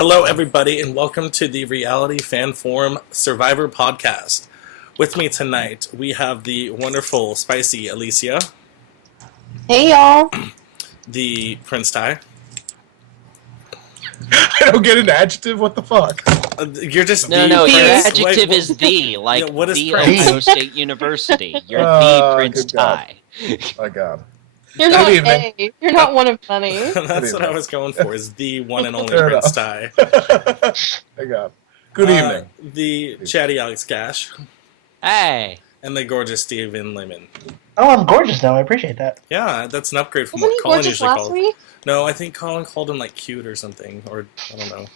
Hello, everybody, and welcome to the Reality Fan Forum Survivor podcast. With me tonight, we have the wonderful, spicy Alicia. Hey, y'all. The Prince Ty. I don't get an adjective. What the fuck? You're just No, the your Prince. adjective is the, like Yeah, what is the Prince? Ohio State University. You're the Prince good God. Ty. My God. You're not evening. A. You're not one of many. That's what I was going for, is the one and only Fair Prince enough. Ty. My God. Good evening. The chatty Alex Gash. Hey. And the gorgeous Stephen Lehman. Oh, I'm gorgeous now. I appreciate that. Yeah, that's an upgrade from Wasn't what he Colin gorgeous usually last called. week? No, I think Colin called him, like, cute or something, or I don't know.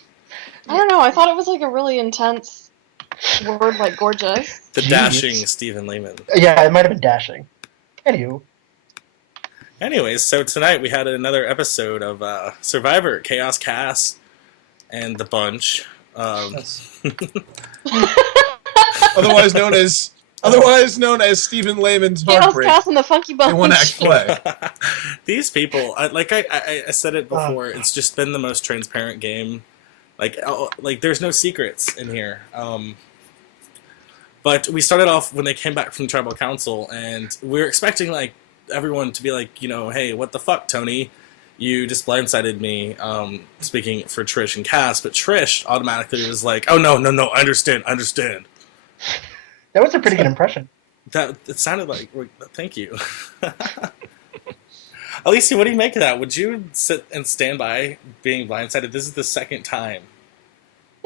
I don't know. I thought it was like a really intense word, like gorgeous. The Jeez. dashing Stephen Lehman. Yeah, it might have been dashing. Anywho. Anyways, so tonight we had another episode of Survivor, Kass, and the bunch. Otherwise known as Stephen Lehman's Chaos Heartbreak. Cass and the Funky Bunch. In one act play. These people, I said it before, it's just been the most transparent game. Like there's no secrets in here. But we started off when they came back from Tribal Council, and we were expecting like everyone to be like, you know, hey, what the fuck, Tony? You just blindsided me, speaking for Trish and Kass, but Trish automatically was like, oh, no, I understand. That was a pretty good impression. It sounded like, thank you. Alicia, what do you make of that? Would you sit and stand by being blindsided? This is the second time.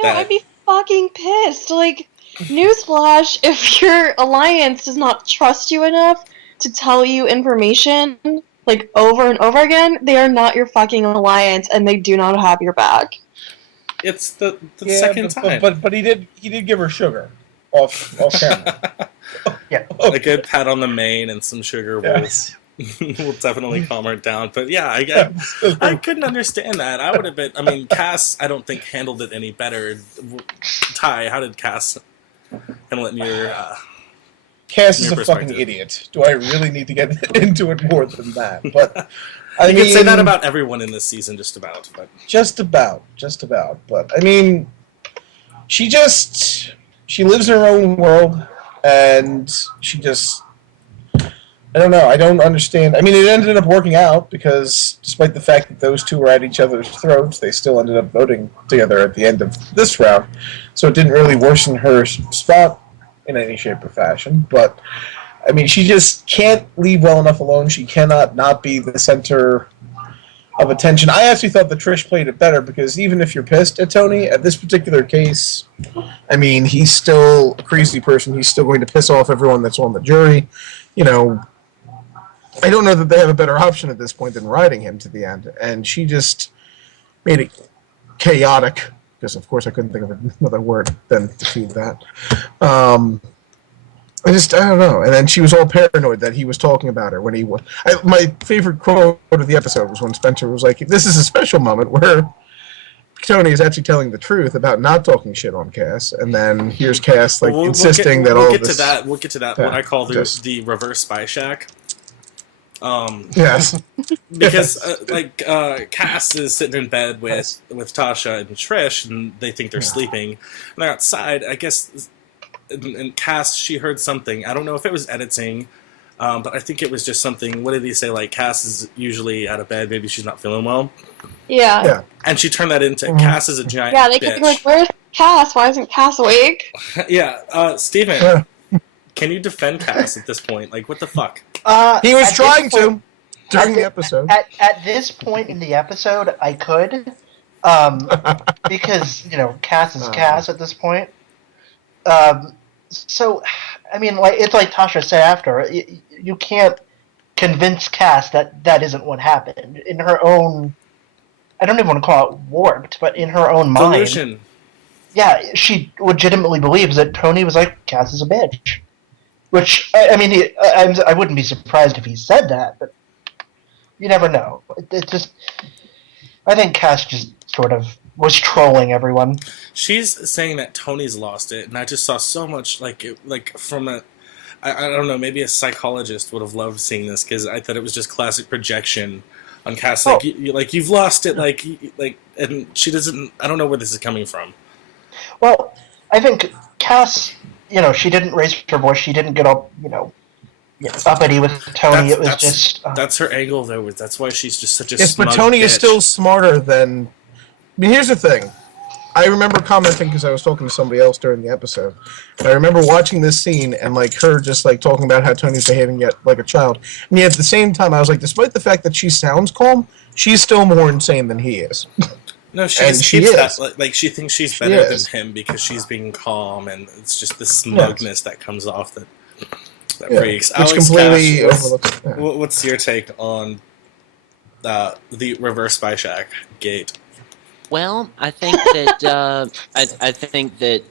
No, I'd be fucking pissed. Like, newsflash, if your alliance does not trust you enough to tell you information, like, over and over again, they are not your fucking alliance, and they do not have your back. It's the second time. But he did give her sugar off camera. Yeah. A good pat on the mane and some sugar will definitely calm her down. But yeah, I couldn't understand that. I would have been. I mean, Kass, I don't think handled it any better. Ty, how did Kass handle it in your? Cass From is your a fucking perspective. idiot. Do I really need to get into it more than that? But I You mean, could say that about everyone in this season, just about. But just about. But I mean, she lives in her own world, and she just. I don't know. I don't understand. I mean, it ended up working out because despite the fact that those two were at each other's throats, they still ended up voting together at the end of this round. So it didn't really worsen her spot in any shape or fashion. But, I mean, she just can't leave well enough alone. She cannot not be the center of attention. I actually thought that Trish played it better because even if you're pissed at Tony, at this particular case, I mean, he's still a crazy person. He's still going to piss off everyone that's on the jury. You know, I don't know that they have a better option at this point than riding him to the end. And she just made it chaotic, because of course I couldn't think of another word than to feed that. I don't know. And then she was all paranoid that he was talking about her when he was. My favorite quote of the episode was when Spencer was like, "This is a special moment where Tony is actually telling the truth about not talking shit on Kass," and then here's Kass insisting that all this. We'll get to that. Yeah, What I call just- the reverse spy shack. Yes. Because Kass is sitting in bed with Tasha and Trish, and they think they're sleeping. And they're outside. I guess, and Kass, she heard something. I don't know if it was editing, but I think it was just something. What did he say? Like, Kass is usually out of bed. Maybe she's not feeling well. Yeah. And she turned that into Kass is a giant Yeah, they bitch. kept being like, where's Cass? Why isn't Cass awake? Yeah, Steven, can you defend Kass at this point? Like, what the fuck? He was At trying this point- to during the episode. At this point in the episode, I could, because Cass is Cass at this point. So, I mean, it's like Tasha said after. You can't convince Cass that isn't what happened in her own. I don't even want to call it warped, but in her own mind. Delusion. Yeah, she legitimately believes that Tony was like, Cass is a bitch. Which, I mean, I wouldn't be surprised if he said that, but you never know. It just, I think Kass just sort of was trolling everyone. She's saying that Tony's lost it, and I just saw so much, from a, I don't know, maybe a psychologist would have loved seeing this, because I thought it was just classic projection on Kass. Like, you've lost it. Like, and she doesn't. I don't know where this is coming from. Well, I think Kass, she didn't raise her voice. She didn't get up, uppity with Tony. That's her angle, though. That's why she's just such a yes, smug but Tony bitch. is still smarter than. I mean, here's the thing. I remember commenting because I was talking to somebody else during the episode. And I remember watching this scene and like her just like talking about how Tony's behaving yet like a child. And yet at the same time, I was like, despite the fact that she sounds calm, she's still more insane than he is. No, she keeps that. Like she thinks she's better than him because she's being calm, and it's just the smugness that comes off that freaks. Which completely overlooks. Yeah. What's your take on the reverse spy shack gate? Well, I think that I think that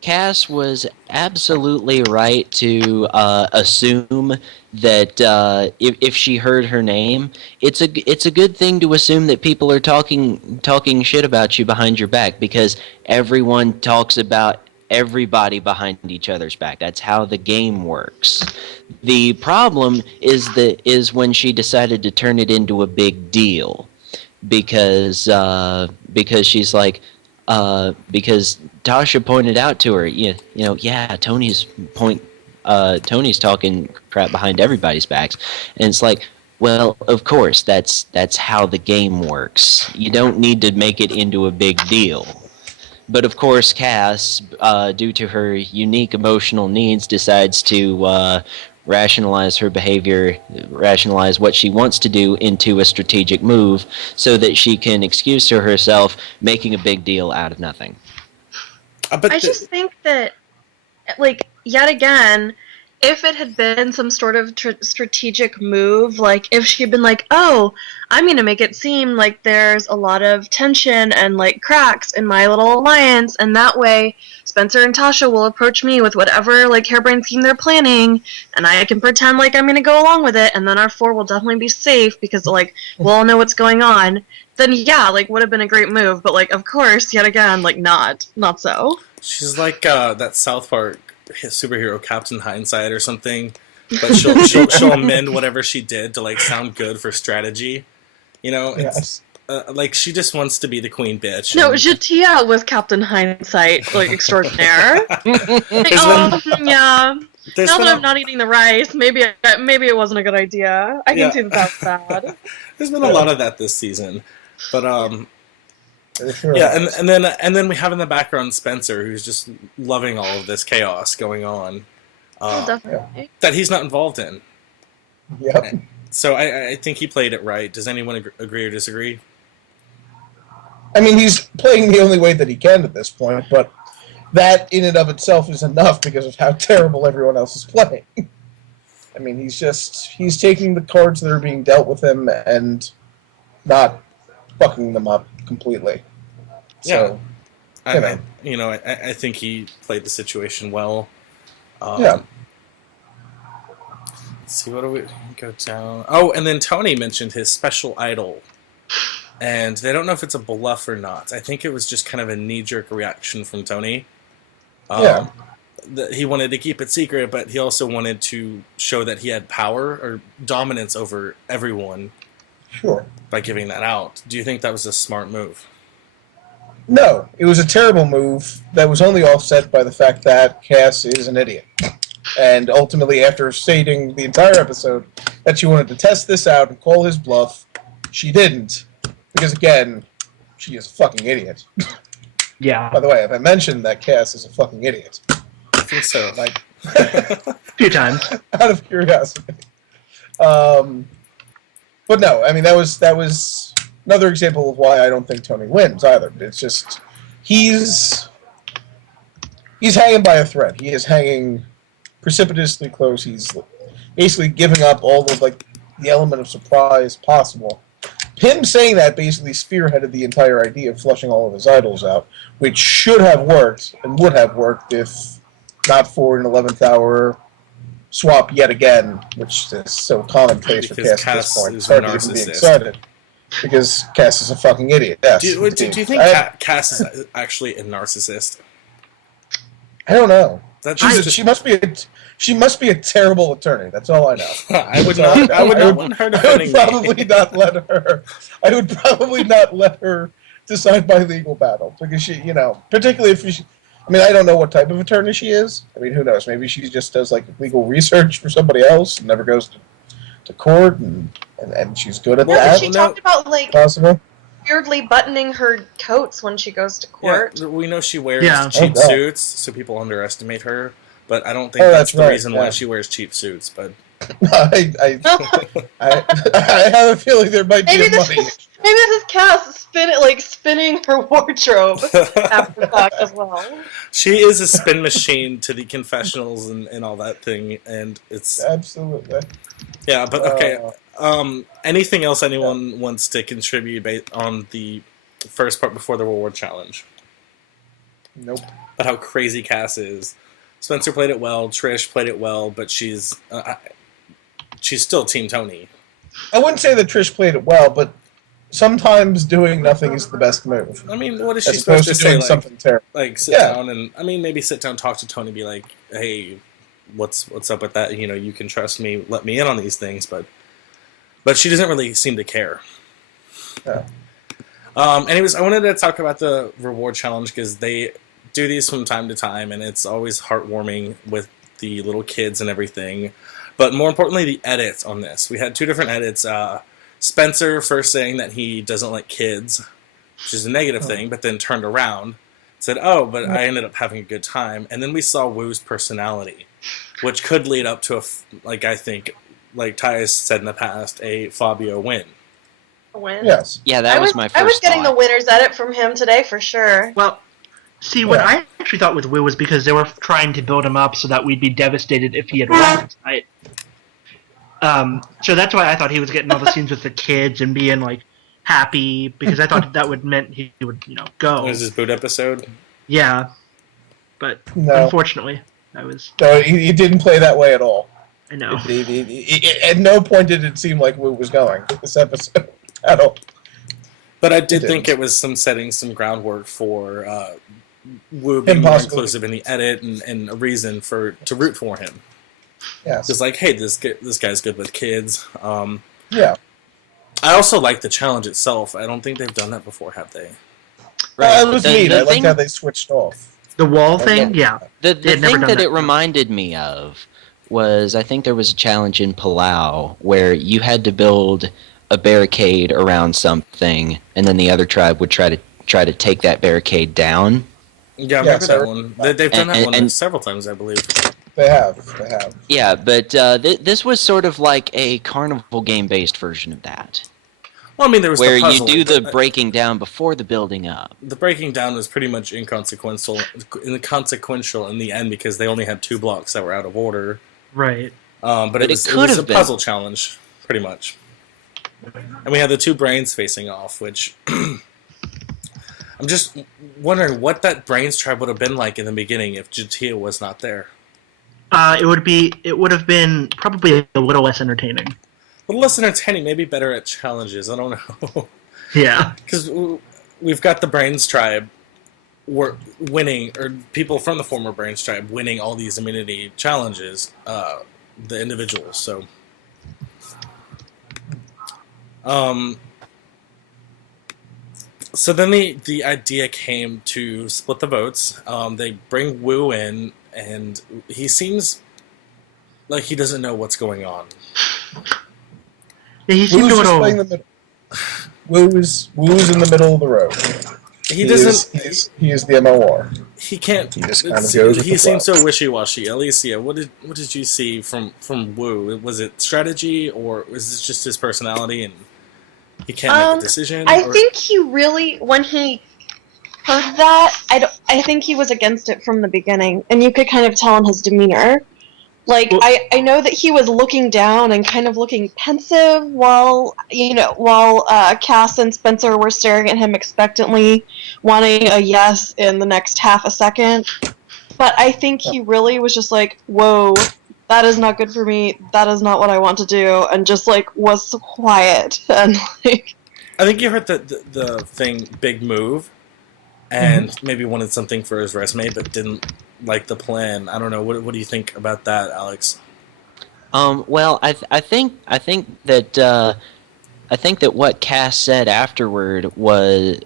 Kass was absolutely right to assume that if she heard her name, it's a good thing to assume that people are talking shit about you behind your back, because everyone talks about everybody behind each other's back. That's how the game works. The problem is when she decided to turn it into a big deal. Because she's like, because Tasha pointed out to her, Tony's talking crap behind everybody's backs, and it's like, well, of course, that's how the game works. You don't need to make it into a big deal. But of course, Kass, due to her unique emotional needs, decides to rationalize her behavior, rationalize what she wants to do into a strategic move so that she can excuse to herself making a big deal out of nothing. I just think that, like, yet again, if it had been some sort of strategic move, like if she'd been like, oh, I'm going to make it seem like there's a lot of tension and like cracks in my little alliance, and that way Spencer and Tasha will approach me with whatever like harebrained scheme they're planning, and I can pretend like I'm going to go along with it, and then our four will definitely be safe because like we'll all know what's going on. Then yeah, like would have been a great move, but like of course, yet again, like not so. She's like that South Park superhero Captain Hindsight or something, but she'll amend whatever she did to like sound good for strategy. It's like she just wants to be the queen bitch. No, Jatia was Captain Hindsight, like extraordinaire. Like, yeah. Now that I'm not eating the rice, maybe it wasn't a good idea. I can see that's bad. There's been a lot of that this season, but yeah, and then we have in the background Spencer, who's just loving all of this chaos going on. Definitely. That he's not involved in. Yep. So I think he played it right. Does anyone agree or disagree? I mean, he's playing the only way that he can at this point, but that in and of itself is enough because of how terrible everyone else is playing. I mean, he's taking the cards that are being dealt with him and not fucking them up completely. So, I think he played the situation well. Yeah. Let's see, what do we go down? Oh, and then Tony mentioned his special idol. And they don't know if it's a bluff or not. I think it was just kind of a knee-jerk reaction from Tony. He wanted to keep it secret, but he also wanted to show that he had power or dominance over everyone. Sure. By giving that out. Do you think that was a smart move? No, it was a terrible move that was only offset by the fact that Kass is an idiot. And ultimately, after stating the entire episode that she wanted to test this out and call his bluff, she didn't. Because, again, she is a fucking idiot. Yeah. By the way, have I mentioned that Kass is a fucking idiot? I think so. Like, a few times. Out of curiosity. But no, I mean, that was another example of why I don't think Tony wins either. It's just, he's hanging by a thread. He is hanging precipitously close. He's basically giving up all of, like, the element of surprise possible. Him saying that basically spearheaded the entire idea of flushing all of his idols out, which should have worked and would have worked if not for an 11th hour swap yet again, which is so commonplace for Kass at this point. It's hard to even be excited. Because Kass is a fucking idiot. Yes. Do you think Kass is actually a narcissist? I don't know. She must be a terrible attorney. That's all I know. I would not want her defending me. I would probably not let her decide my legal battle because she, particularly if she. I mean, I don't know what type of attorney she is. I mean, who knows? Maybe she just does like legal research for somebody else and never goes to court, and she's good at that. She talked about like possible. Weirdly buttoning her coats when she goes to court. Yeah, we know she wears cheap suits, so people underestimate her. But I don't think that's the reason why she wears cheap suits. But I have a feeling there might be money. Maybe this is Kass spinning her wardrobe after the fact as well. She is a spin machine to the confessionals and all that thing, and it's absolutely. Yeah, but okay. Anything else anyone wants to contribute on the first part before the reward challenge? Nope. But how crazy Kass is. Spencer played it well. Trish played it well, but she's still Team Tony. I wouldn't say that Trish played it well, but sometimes doing nothing is the best move. I mean, what is she supposed to say? Something terrible. Like sit down and maybe sit down, talk to Tony, be like, hey, what's up with that? You can trust me, let me in on these things, but she doesn't really seem to care. Yeah. Anyways, I wanted to talk about the reward challenge because they do these from time to time, and it's always heartwarming with the little kids and everything. But more importantly, the edits on this. We had two different edits. Spencer first saying that he doesn't like kids, which is a negative thing, but then turned around, said, "Oh, but I ended up having a good time." And then we saw Woo's personality, which could lead up to I think, like Ty has said in the past, a Fabio win. A win? Yes. Yeah, that was my first I was getting thought. the winner's edit from him today for sure. Well, see, what I actually thought with Wu was because they were trying to build him up so that we'd be devastated if he had won tonight. So that's why I thought he was getting all the scenes with the kids and being like happy because I thought that would meant he would go. Was this boot episode? Yeah, but No. Unfortunately, I was. No, he didn't play that way at all. I know. At no point did it seem like Wu was going this episode at all. But I did think it was some groundwork for Wu being more inclusive in the edit and a reason to root for him. Yes. It's like, hey, this guy's good with kids. Yeah. I also like the challenge itself. I don't think they've done that before, have they? Right. It was neat. I liked how they switched off. The wall thing, yeah. The thing that it reminded me of was I think there was a challenge in Palau where you had to build a barricade around something, and then the other tribe would try to take that barricade down. Yeah, I remember that one. They've done that one several times, I believe. They have. Yeah, but this was sort of like a carnival game-based version of that. Well, I mean, there was where the puzzle. You do the breaking down before the building up. The breaking down was pretty much inconsequential in the end because they only had 2 blocks that were out of order. Right. But it was a puzzle challenge, pretty much. And we had the 2 brains facing off, which I'm just wondering what that brains tribe would have been like in the beginning if Jatia was not there. It would have been probably a little less entertaining. A little less entertaining, maybe better at challenges. I don't know. Yeah. Because we've got the Brains tribe winning, or people from the former Brains tribe winning all these immunity challenges, the individuals. So, so then the idea came to split the votes. They bring Wu in, and he seems like he doesn't know what's going on. Yeah, he seemed Wu's a just little. playing the middle. Wu's in the middle of the road. He doesn't. He is the MOR. He can't. He just kind of goes with He the flow. seems so wishy-washy. Alicia, what did you see from Wu? Was it strategy, or was this just his personality and he can't make a decision? I think he really, when he heard that, I think he was against it from the beginning, and you could kind of tell in his demeanor. Like, well, I know that he was looking down and kind of looking pensive while Kass and Spencer were staring at him expectantly, wanting a yes in the next half a second. But I think he really was just like, whoa, that is not good for me, that is not what I want to do, and just, like, was quiet. And, like... I think you heard the thing, big move, and maybe wanted something for his resume, but didn't like the plan. I don't know. What do you think about that, Alex? Well, I think that what Kass said afterward was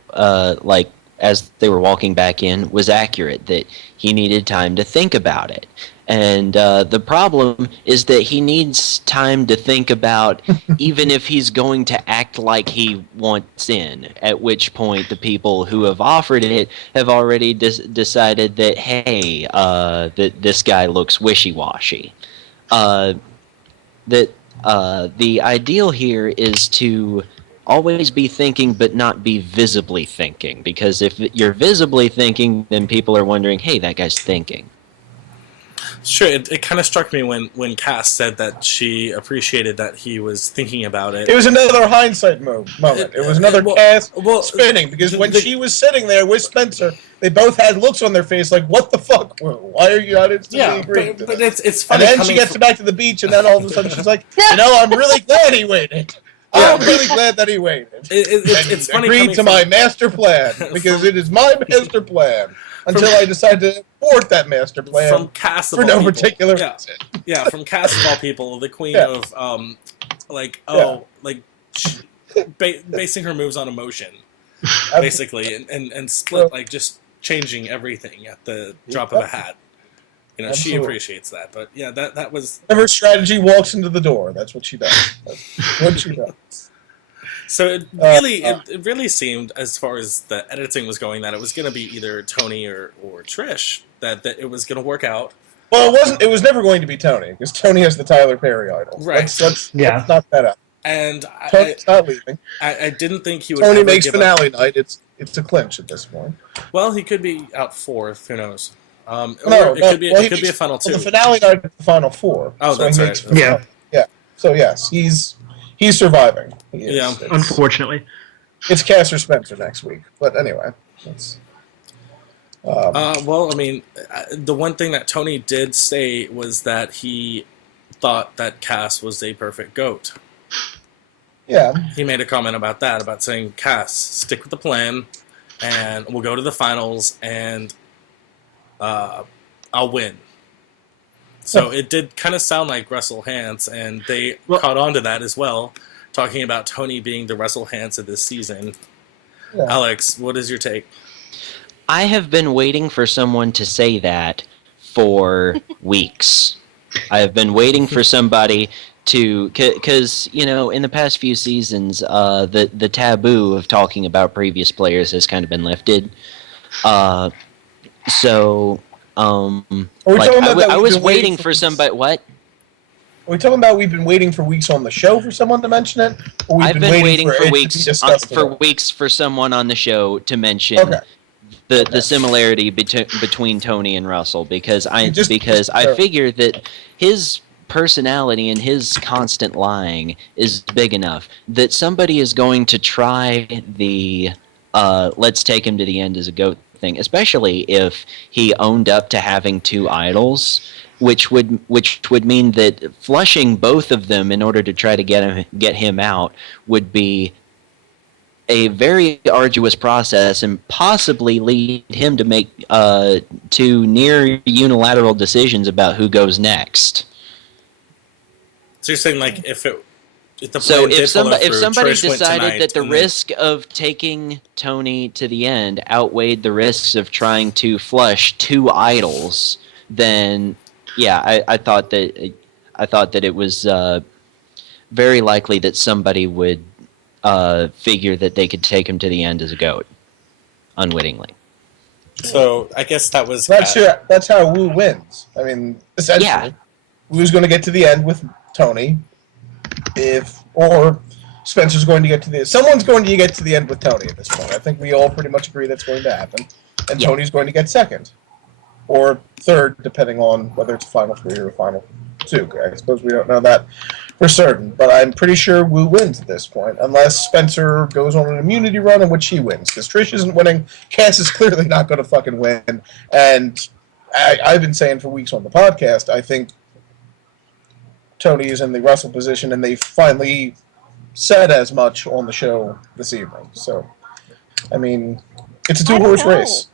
like as they were walking back in was accurate. That he needed time to think about it. And the problem is that he needs time to think about even if he's going to act like he wants in, at which point the people who have offered it have already decided that, hey, that this guy looks wishy-washy. That the ideal here is to always be thinking but not be visibly thinking, because if you're visibly thinking, then people are wondering, hey, that guy's thinking. Sure, it kind of struck me when Kass said that she appreciated that he was thinking about it. It was another hindsight moment. It was another Kass spinning, because when she was sitting there with Spencer, they both had looks on their face like, what the fuck? Why are you not instantly agreeing to but this? it's funny. And then she gets back to the beach, and then all of a sudden she's like, I'm really glad he waited. I'm really glad that he waited. It's funny. Agreed to my master plan, because it is my master plan. Until I decide to abort that master plan from Kass for no particular reason. Yeah, from Kass of all people, the queen of basing her moves on emotion, basically, and split like just changing everything at the drop of a hat. She appreciates that, but yeah, that was. Her strategy walks into the door. That's what she does. That's what she does. So it really seemed, as far as the editing was going, that it was going to be either Tony or Trish, that it was going to work out. Well, it wasn't. It was never going to be Tony, because Tony has the Tyler Perry idol. Right. Let's knock that out. And Tony's not leaving. I didn't think he would. Tony ever makes give finale up. night. It's a clinch at this point. Well, he could be out fourth. Who knows? It could be a final two. The finale night is the final four. Oh, so that's right. Yeah. Yeah. So yes, he's surviving. He is. Yeah. Unfortunately. It's Kass or Spencer next week. But anyway, that's. Well, I mean, the one thing that Tony did say was that he thought that Kass was a perfect GOAT. Yeah. He made a comment about that, about saying, Kass, stick with the plan, and we'll go to the finals, and I'll win. So it did kind of sound like Russell Hantz, and they caught on to that as well, talking about Tony being the Russell Hantz of this season. Yeah. Alex, what is your take? I have been waiting for someone to say that for weeks. I have been waiting for somebody to, because in the past few seasons, the taboo of talking about previous players has kind of been lifted. I was waiting for somebody. What? Are we talking about we've been waiting for weeks on the show for someone to mention it? Or I've been waiting for weeks for someone on the show to mention the similarity between Tony and Russell, because I figure that his personality and his constant lying is big enough that somebody is going to try the let's take him to the end as a GOAT thing, especially if he owned up to having two idols, which would mean that flushing both of them in order to try to get him out would be a very arduous process and possibly lead him to make two near unilateral decisions about who goes next. So you're saying, like, if somebody decided that the risk of taking Tony to the end outweighed the risks of trying to flush two idols, then yeah, I thought that it was very likely that somebody would figure that they could take him to the end as a GOAT, unwittingly. So I guess that's how Wu wins. I mean, essentially, Wu's going to get to the end with Tony, or Spencer's going to get to someone's going to get to the end with Tony at this point. I think we all pretty much agree that's going to happen, and Tony's going to get second or third, depending on whether it's final three or final two. I suppose we don't know that for certain, but I'm pretty sure Wu wins at this point, unless Spencer goes on an immunity run in which he wins. Because Trish isn't winning, Kass is clearly not going to fucking win, and I've been saying for weeks on the podcast, I think Tony is in the Russell position, and they finally said as much on the show this evening. So, I mean, it's a two-horse race.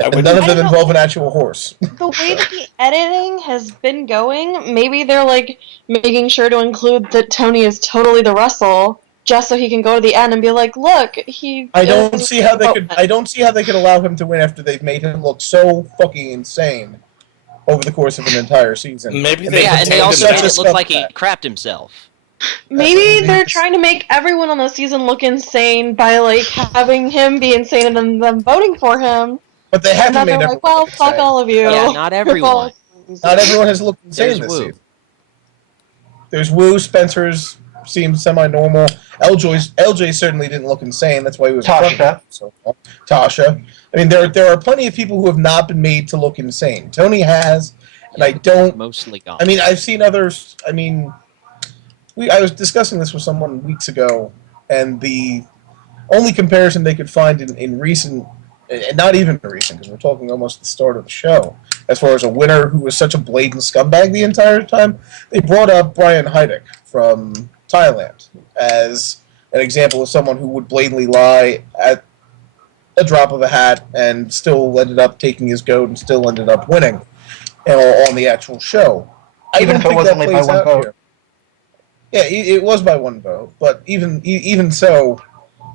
And none of them involve an actual horse. The way that the editing has been going, maybe they're like making sure to include that Tony is totally the Russell, just so he can go to the end and be like, "Look, he." I don't see how they could. I don't see how they could allow him to win after they've made him look so fucking insane over the course of an entire season. Maybe and they also made it look like he crapped himself. Maybe they're trying to make everyone on the season look insane by like having him be insane and then them voting for him. But they haven't made everyone everyone like, well, fuck all of you. Yeah, not everyone. Not everyone has looked insane this season. There's Wu, Spencer's seemed semi-normal. LJ certainly didn't look insane. That's why he was Tasha. So Tasha. I mean, there are plenty of people who have not been made to look insane. Tony has, and I don't. Mostly gone. I mean, I've seen others. I mean, I was discussing this with someone weeks ago, and the only comparison they could find in recent, and not even recent, because we're talking almost the start of the show, as far as a winner who was such a blatant scumbag the entire time, they brought up Brian Heidik from Thailand as an example of someone who would blatantly lie at a drop of a hat and still ended up taking his goat and still ended up winning on the actual show. Even if it was only by one vote. Here. Yeah, it was by one vote, but even so,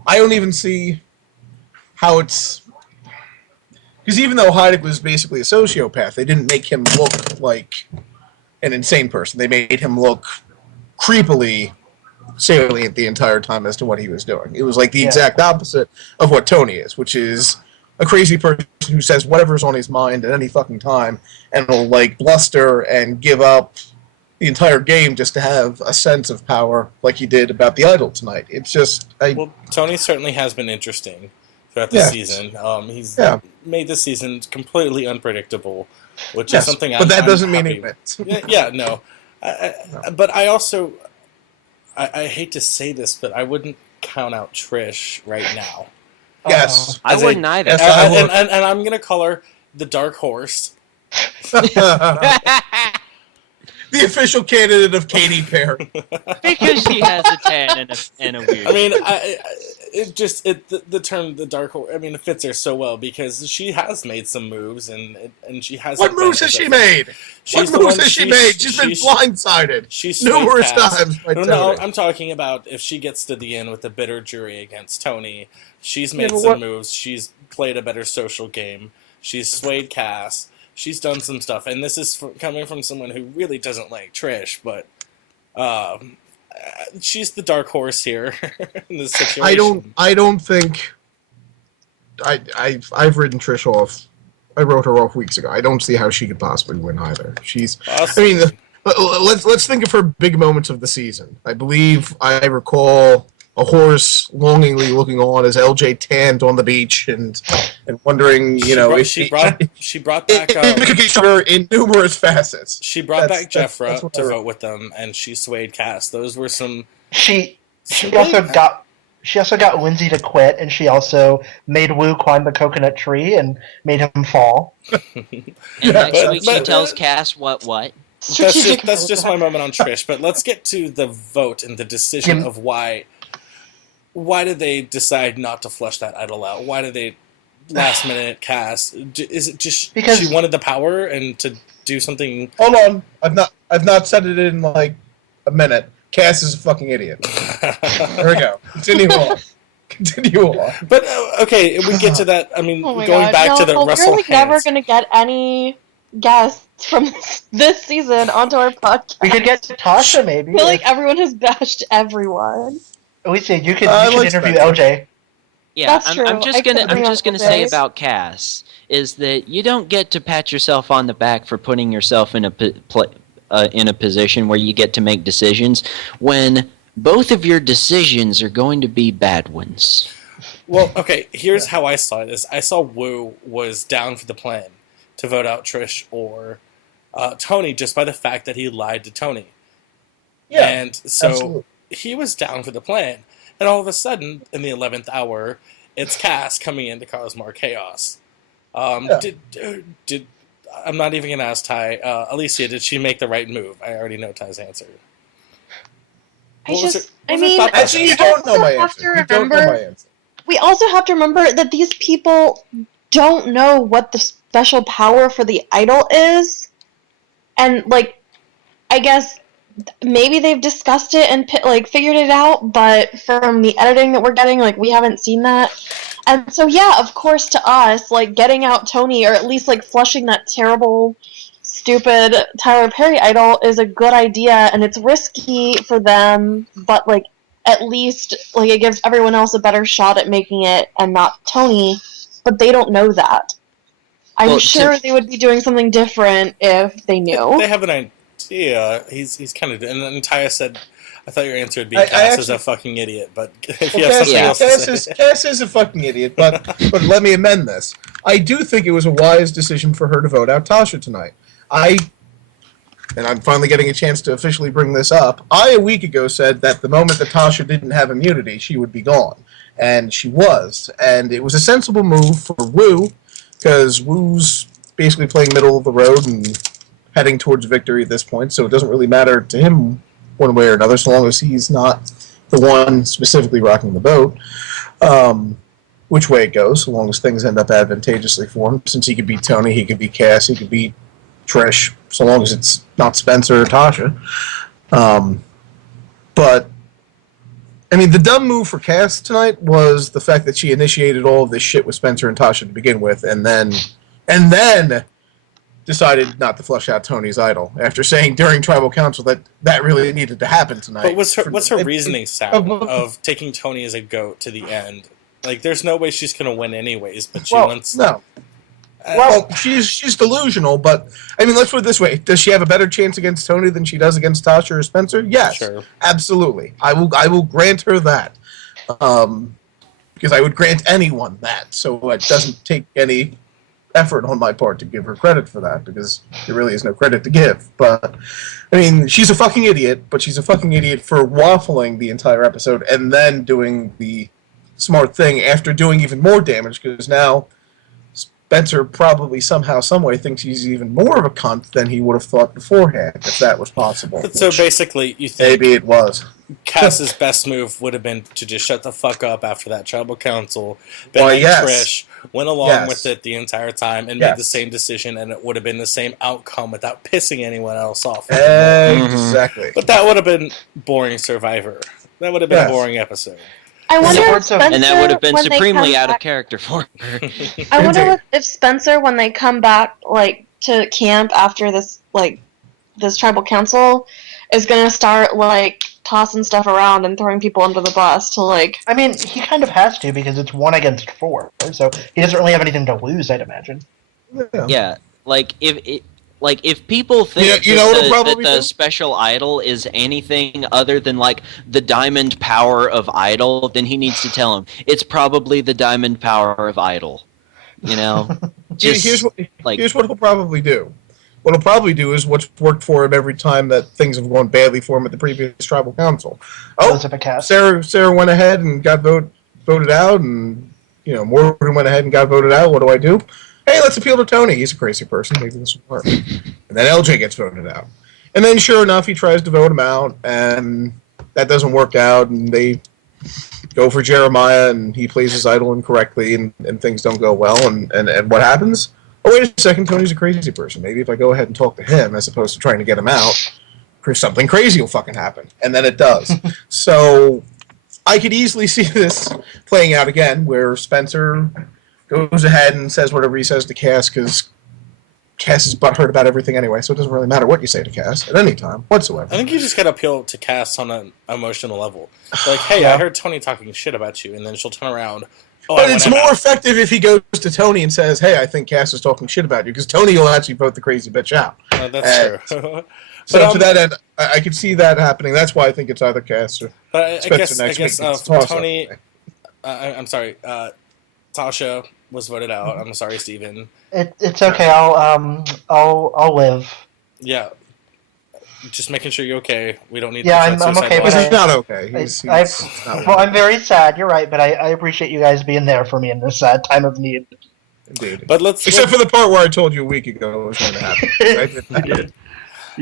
I don't even see how it's... Because even though Heidik was basically a sociopath, they didn't make him look like an insane person. They made him look creepily salient the entire time as to what he was doing. It was like the exact opposite of what Tony is, which is a crazy person who says whatever's on his mind at any fucking time and will like bluster and give up the entire game just to have a sense of power like he did about the Idol tonight. It's just... Well, Tony certainly has been interesting throughout the season. He's made the season completely unpredictable, which is something but that doesn't mean he wins. No. But I also... I hate to say this, but I wouldn't count out Trish right now. Yes. I wouldn't either. And I'm going to call her the Dark Horse. The official candidate of Katy Perry. Because she has a tan and a weird... I mean, the term the Dark Horse, I mean, it fits her so well because she has made some moves and she has... What moves has she made? What moves has she made? She's been blindsided numerous times by Tony. No, I'm talking about if she gets to the end with a bitter jury against Tony, she's made some moves. She's played a better social game. She's swayed Kass. She's done some stuff, and this is coming from someone who really doesn't like Trish, but she's the dark horse here in this situation. I don't think I've written Trish off. I wrote her off weeks ago. I don't see how she could possibly win either. She's. Awesome. I mean, let's think of her big moments of the season. I believe I recall a horse longingly looking on as LJ tanned on the beach and wondering, she brought back her in numerous facets. She brought back Jeffra to vote with them, and she swayed Kass. Those were some. She also got Lindsay to quit, and she also made Wu climb the coconut tree and made him fall. And next week she tells Kass what? That's just my moment on Trish. But let's get to the vote and the decision of why. Why did they decide not to flush that idol out? Why did they last minute Kass? Is it just because she wanted the power and to do something? Hold on, I've not said it in like a minute. Kass is a fucking idiot. There we go. Continue on. But okay, we get to that. I mean, going back to the Russell Hands. We're never going to get any guests from this season onto our podcast. We could get Tasha, maybe. I feel like everyone has bashed everyone. Alicia, you could interview LJ. Yeah, I'm just gonna say about Kass is that you don't get to pat yourself on the back for putting yourself in a position where you get to make decisions when both of your decisions are going to be bad ones. Well, okay, here's how I saw this. I saw Wu was down for the plan to vote out Trish or Tony just by the fact that he lied to Tony. Yeah, and so. Absolutely. He was down for the plan, and all of a sudden, in the 11th hour, it's Kass coming in to cause more chaos. Did I'm not even going to ask Ty. Alicia, did she make the right move? I already know Ty's answer. Actually, you don't know my answer. We also have to remember that these people don't know what the special power for the idol is. And, like, I guess maybe they've discussed it and, like, figured it out, but from the editing that we're getting, like, we haven't seen that. And so, yeah, of course, to us, like, getting out Tony, or at least, like, flushing that terrible, stupid Tyler Perry idol is a good idea, and it's risky for them, but, like, at least, like, it gives everyone else a better shot at making it, and not Tony, but they don't know that. I'm sure they would be doing something different if they knew. They have an idea. He's kind of... And then Taya said, I thought your answer would be Kass is a fucking idiot, but if you have something else to say... Kass is a fucking idiot, but let me amend this. I do think it was a wise decision for her to vote out Tasha tonight. And I'm finally getting a chance to officially bring this up, a week ago said that the moment that Tasha didn't have immunity, she would be gone. And she was. And it was a sensible move for Wu, because Wu's basically playing middle of the road and heading towards victory at this point, so it doesn't really matter to him one way or another, so long as he's not the one specifically rocking the boat. Which way it goes, so long as things end up advantageously for him. Since he could beat Tony, he could beat Kass, he could beat Trish, so long as it's not Spencer or Tasha. But, I mean, the dumb move for Kass tonight was the fact that she initiated all of this shit with Spencer and Tasha to begin with, and then decided not to flush out Tony's idol after saying during Tribal Council that really needed to happen tonight. But what's her reasoning, Sam, of taking Tony as a goat to the end? Like, there's no way she's going to win anyways, but she wants... No. Well, she's delusional, but, I mean, let's put it this way. Does she have a better chance against Tony than she does against Tasha or Spencer? Yes. Sure. Absolutely. I will grant her that. Because I would grant anyone that, so it doesn't take any effort on my part to give her credit for that, because there really is no credit to give. But, I mean, she's a fucking idiot, but she's a fucking idiot for waffling the entire episode and then doing the smart thing after doing even more damage, because now Spencer probably somehow, someway thinks he's even more of a cunt than he would have thought beforehand, if that was possible. So basically, you think maybe it was. Kass's best move would have been to just shut the fuck up after that Tribal Council. Trish went along with it the entire time and made the same decision, and it would have been the same outcome without pissing anyone else off. Exactly. But that would have been boring Survivor. That would have been a boring episode. I wonder if Spencer, and that would have been supremely out of character for her. I wonder if Spencer, when they come back, like, to camp after this, like, this Tribal Council, is gonna start, like, tossing stuff around and throwing people under the bus to, like... I mean, he kind of has to, because it's 1 against 4, so he doesn't really have anything to lose, I'd imagine. Yeah, like, if people think that the special idol is anything other than, like, the diamond power of idol, then he needs to tell him. It's probably the diamond power of idol. You know? Here's what he'll probably do. What he'll probably do is what's worked for him every time that things have gone badly for him at the previous Tribal Council. Oh, Sarah went ahead and got voted out, and, you know, Morgan went ahead and got voted out. What do I do? Hey, let's appeal to Tony. He's a crazy person. Maybe this will work. And then LJ gets voted out. And then, sure enough, he tries to vote him out, and that doesn't work out, and they go for Jeremiah, and he plays his idol incorrectly, and things don't go well, and what happens? Oh, wait a second, Tony's a crazy person. Maybe if I go ahead and talk to him, as opposed to trying to get him out, something crazy will fucking happen. And then it does. So, I could easily see this playing out again, where Spencer goes ahead and says whatever he says to Kass, because Kass is butthurt about everything anyway, so it doesn't really matter what you say to Kass at any time whatsoever. I think you just gotta appeal to Kass on an emotional level. Like, hey, I heard Tony talking shit about you, and then she'll turn around. But it's more effective if he goes to Tony and says, hey, I think Kass is talking shit about you, because Tony will actually vote the crazy bitch out. That's true. So to that end, I could see that happening. That's why I think it's either Kass or Spencer next week. Tony... I'm sorry, Tasha was voted out. I'm sorry, Steven. It's okay. I'll live. Yeah. Just making sure you're okay. We don't need to... Yeah, I'm okay. But he's not okay. Well, I'm very sad. You're right, but I appreciate you guys being there for me in this sad time of need. Indeed. But except for the part where I told you a week ago it was going to happen. Right?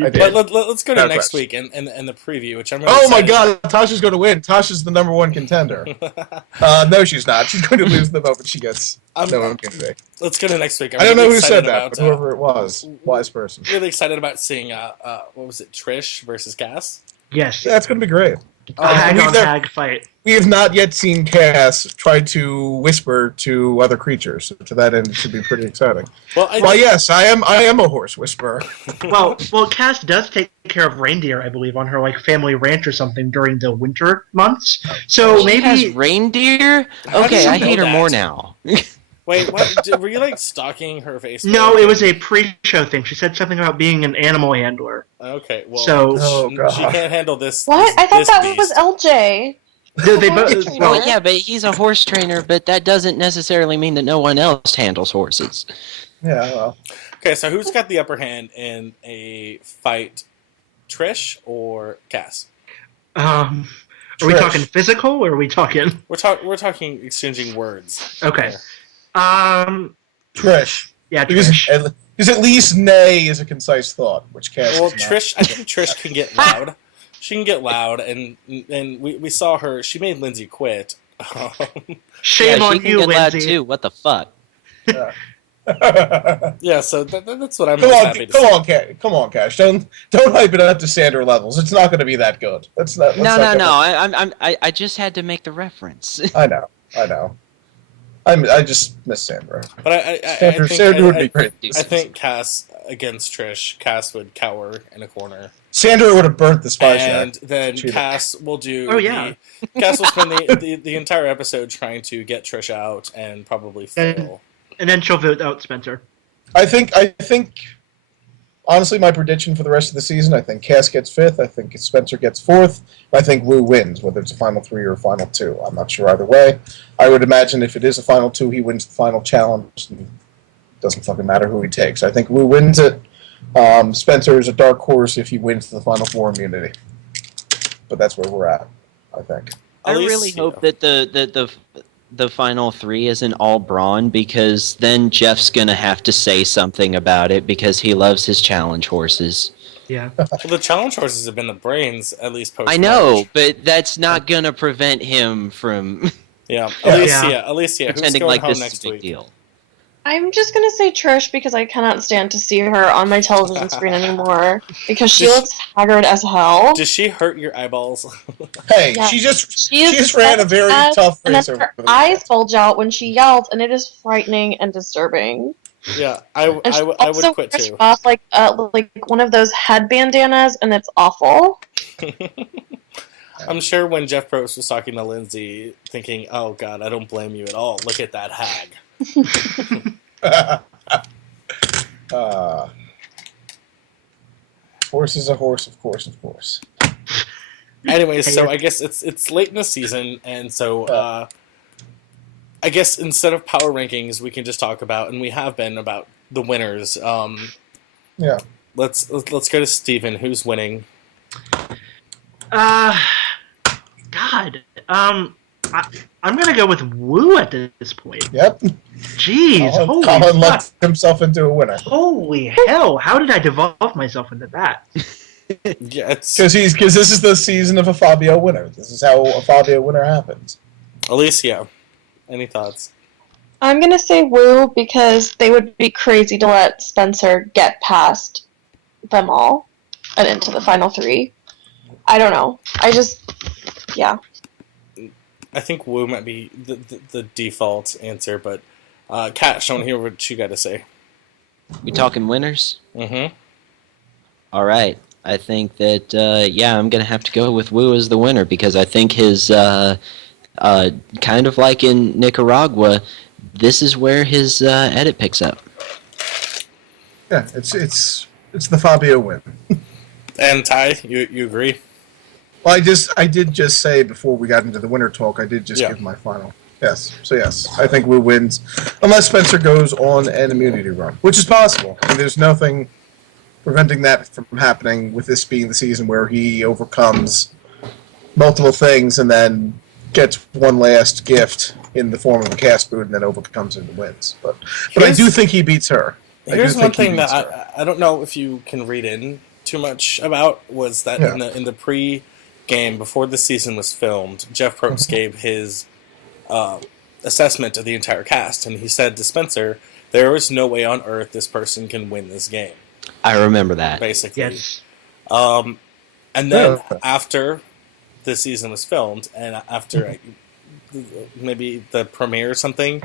I did. Let's go to No next question. week and the preview, which I'm really Oh my excited God, Tasha's going to win. Tasha's the number one contender. No, she's not. She's going to lose the moment she gets no immunity. Let's go to next week. I'm I don't know really who said excited that, but whoever it was, wise person. Really excited about seeing what was it, Trish versus Kass? Yes. That's going to be great. A hag on we've hag fight. We have not yet seen Kass try to whisper to other creatures. So to that end, it should be pretty exciting. Well, yes, I am a horse whisperer. well, Kass does take care of reindeer, I believe, on her family ranch or something during the winter months. So She maybe has reindeer. Okay, I hate her more now. Wait, what? Were you stalking her Facebook? No, it was a pre-show thing. She said something about being an animal handler. Okay, well, so she can't handle this. What? I thought this that beast. was LJ. They both. Well, yeah, but he's a horse trainer, but that doesn't necessarily mean that no one else handles horses. Yeah, well. Okay, so who's got the upper hand in a fight, Trish or Kass? Are we talking physical, or are we talking? We're talking exchanging words. Okay. Trish. Yeah, because Trish. Because at least nay is a concise thought, which Kass Well, is not. Trish, I think Trish can get loud. She can get loud, and we saw her. She made Lindsay quit. Shame on she can you, get loud Lindsay. too. What the fuck? Yeah, so that's what I'm Come most on, happy to see. Come on, Cash. Don't hype it up to Sandra levels. It's not going to be that good. That's not. No. I just had to make the reference. I know. I just miss Sandra. But Sandra would be great. I think Kass against Trish, Kass would cower in a corner. Sandra would have burnt the spice And rack. then Kass will do. Oh, yeah. Kass will spend the entire episode trying to get Trish out and probably fail. And then she'll vote out Spencer. I think. Honestly, my prediction for the rest of the season, I think Cass gets 5th. I think Spencer gets 4th. I think Wu wins, whether it's a final 3 or a final 2. I'm not sure either way. I would imagine if it is a final 2, he wins the final challenge. And it doesn't fucking matter who he takes. I think Wu wins it. Spencer is a dark horse if he wins the final 4 immunity. But that's where we're at, I think. I really hope that the final 3 isn't all Braun, because then Jeff's gonna have to say something about it because he loves his challenge horses. Yeah. Well, the challenge horses have been the brains, at least post. I know, but that's not gonna prevent him from Yeah, Yeah. Alicia, who's pretending going like home this next is a big week? deal. I'm just gonna say Trish because I cannot stand to see her on my television screen anymore because she looks haggard as hell. Does she hurt your eyeballs? Hey, Yeah. she just She is ran a very fat, tough and race then over her the eyes bulge out when she yells, and it is frightening and disturbing. Yeah, And she I would also quit wears too. off like one of those head bandanas, and it's awful. I'm sure when Jeff Probst was talking to Lindsay, thinking, "Oh God, I don't blame you at all. Look at that hag." Horse is a horse, of course. Anyways, so I guess it's late in the season, and so I guess instead of power rankings, we can just talk about, and we have been, about the winners. Yeah. Let's go to Steven. Who's winning? God. I'm gonna go with Wu at this point. Yep. Jeez, holy Colin fuck. lucked himself into a winner. Holy hell! How did I devolve myself into that? Yeah, it's Because this is the season of a Fabio winner. This is how a Fabio winner happens. Alicia. Any thoughts? I'm gonna say Wu because they would be crazy to let Spencer get past them all and into the final 3. I don't know. Yeah. I think Wu might be the default answer, but Kat, I want to hear what you got to say. We talking winners? Mm-hmm. All right. I think that I'm gonna have to go with Wu as the winner because I think his kind of like in Nicaragua, this is where his edit picks up. Yeah, it's the Fabio win. And Ty, you agree? Well, I did just say before we got into the winner talk, I did just give my final. Yes. So yes, I think Wu wins, unless Spencer goes on an immunity run, which is possible. I mean, there's nothing preventing that from happening with this being the season where he overcomes multiple things and then gets one last gift in the form of a cast boot and then overcomes it and wins. But I do think he beats her. Here's one thing that I don't know if you can read in too much about was that in the pre-game, before the season was filmed, Jeff Probst gave his assessment of the entire cast, and he said to Spencer, there is no way on earth this person can win this game. I remember that. Basically. Yes. And then after the season was filmed, and after maybe the premiere or something,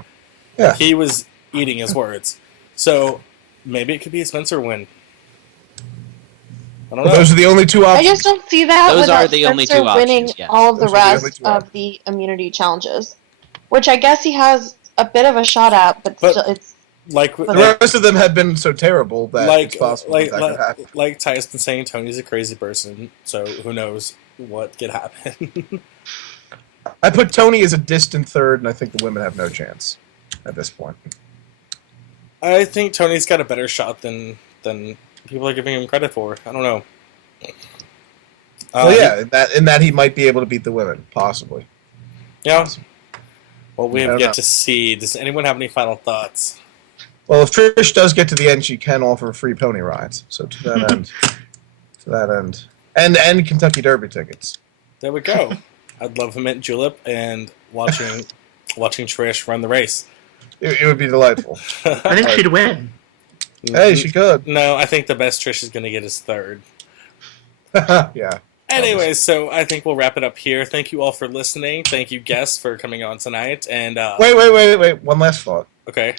he was eating his words. So maybe it could be a Spencer win. I don't know. Those are the only two options. I just don't see that Those without are the only Spencer two winning options, yes. all of the Those are the only rest two of the immunity challenges, which I guess he has a bit of a shot at, but still, it's like The rest of them have been so terrible that it's possible that could happen. Like Ty's been saying, Tony's a crazy person, so who knows what could happen. I put Tony as a distant third, and I think the women have no chance at this point. I think Tony's got a better shot than people are giving him credit for. I don't know. Well, yeah, in that he might be able to beat the women, possibly. Yeah. Well, we have yet to see. Does anyone have any final thoughts? Well, if Trish does get to the end, she can offer free pony rides. So to that end, and Kentucky Derby tickets. There we go. I'd love a mint julep and watching Trish run the race. It would be delightful. I think she'd win. Hey, she could. No, I think the best Trish is going to get is third. Yeah. Anyways, so I think we'll wrap it up here. Thank you all for listening. Thank you, guests, for coming on tonight. And Wait. One last thought. Okay.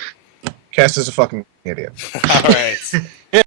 Kass is a fucking idiot. All right.